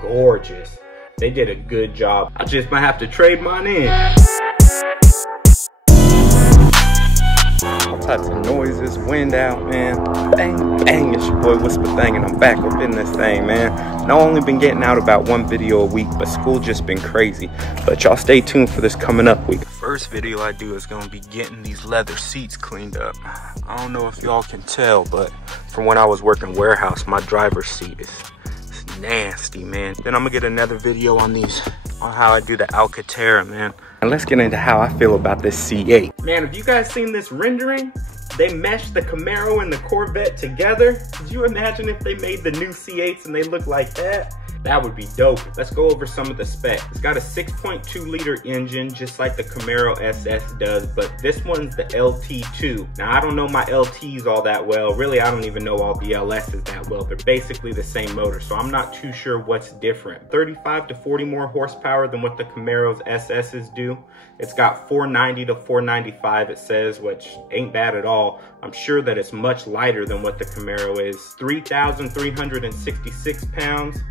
gorgeous. They did a good job. I just might have to trade mine in. All types of noises, wind out, man. Bang, bang, it's your boy Whisper Thing, and I'm back up in this thing, man. And I've only been getting out about one video a week, but school just been crazy. But y'all stay tuned for this coming up week. First video I do is gonna be getting these leather seats cleaned up. I don't know if y'all can tell, but from when I was working warehouse, my driver's seat is nasty, man. Then I'm gonna get another video on these, on how I do the Alcantara, man. And let's get into how I feel about this C8. Man, have you guys seen this rendering? They meshed the Camaro and the Corvette together. Could you imagine if they made the new C8s and they look like that? That would be dope. Let's go over some of the specs. It's got a 6.2 liter engine, just like the Camaro SS does, but this one's the LT2. Now, I don't know my LTs all that well. Really, I don't even know all the LSs that well. They're basically the same motor, so I'm not too sure what's different. 35 to 40 more horsepower than what the Camaro's SSs do. It's got 490 to 495, it says, which ain't bad at all. I'm sure that it's much lighter than what the Camaro is. 3,366 pounds.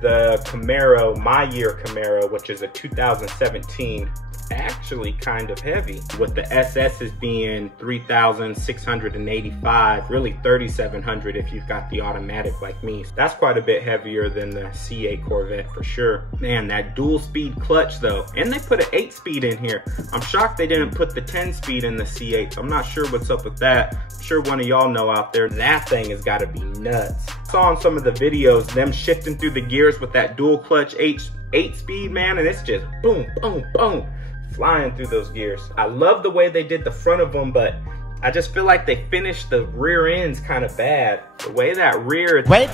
The Camaro, my year Camaro, which is a 2017, actually kind of heavy, with the SSs being 3,685, really 3,700 if you've got the automatic like me. That's quite a bit heavier than the C8 Corvette for sure. Man, that dual speed clutch though, and they put an 8-speed in here. I'm shocked they didn't put the 10-speed in the C8. I'm not sure what's up with that. I'm sure one of y'all know out there. That thing has got to be nuts. I saw in some of the videos them shifting through the gears with that dual clutch 8-speed, man, and it's just boom, boom, boom, flying through those gears. I love the way they did the front of them, but I just feel like they finished the rear ends kind of bad. The way that rear... Wait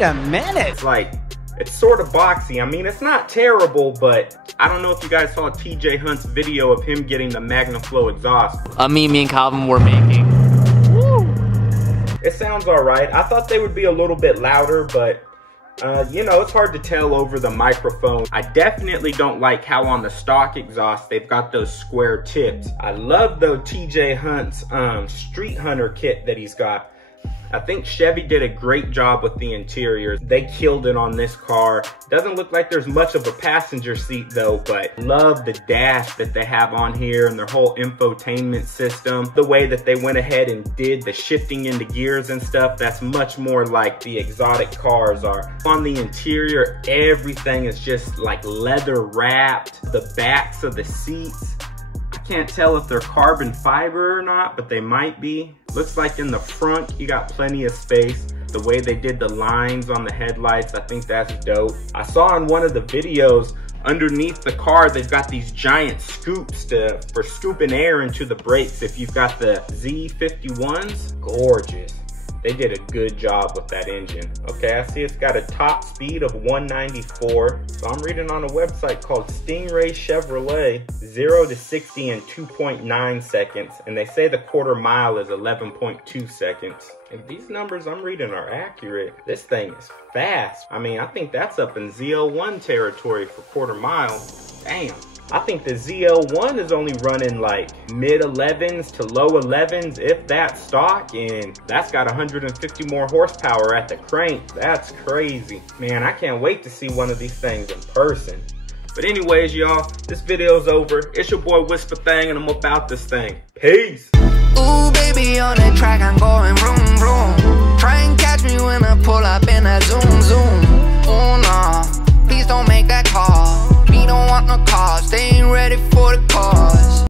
a minute! It's like, it's sort of boxy. I mean, it's not terrible, but I don't know if you guys saw TJ Hunt's video of him getting the MagnaFlow exhaust. Me and Calvin were making. Woo! It sounds all right. I thought they would be a little bit louder, but you know, it's hard to tell over the microphone. I definitely don't like how on the stock exhaust they've got those square tips. I love though TJ Hunt's Street Hunter kit that he's got. I think Chevy did a great job with the interior. They killed it on this car. Doesn't look like there's much of a passenger seat though, but love the dash that they have on here and their whole infotainment system. The way that they went ahead and did the shifting into gears and stuff, that's much more like the exotic cars are. On the interior, everything is just like leather wrapped. The backs of the seats, I can't tell if they're carbon fiber or not, but they might be. Looks like in the front, you got plenty of space. The way they did the lines on the headlights, I think that's dope. I saw in one of the videos, underneath the car, they've got these giant scoops for scooping air into the brakes. If you've got the Z51s, gorgeous. They did a good job with that engine. Okay, I see it's got a top speed of 194. So I'm reading on a website called Stingray Chevrolet, 0 to 60 in 2.9 seconds. And they say the quarter mile is 11.2 seconds. If these numbers I'm reading are accurate, this thing is fast. I mean, I think that's up in ZL1 territory for quarter mile. Damn. I think the ZL1 is only running like mid 11s to low 11s, if that stock, and that's got 150 more horsepower at the crank. That's crazy. Man, I can't wait to see one of these things in person. But anyways, y'all, this video's over. It's your boy Whisper Thing, and I'm about this thing. Peace. Ooh, baby, on the track, I'm going vroom, vroom. Try and catch me when I pull up in a zoom, zoom. Oh, no, please don't make that call. We don't want no call, stay ready.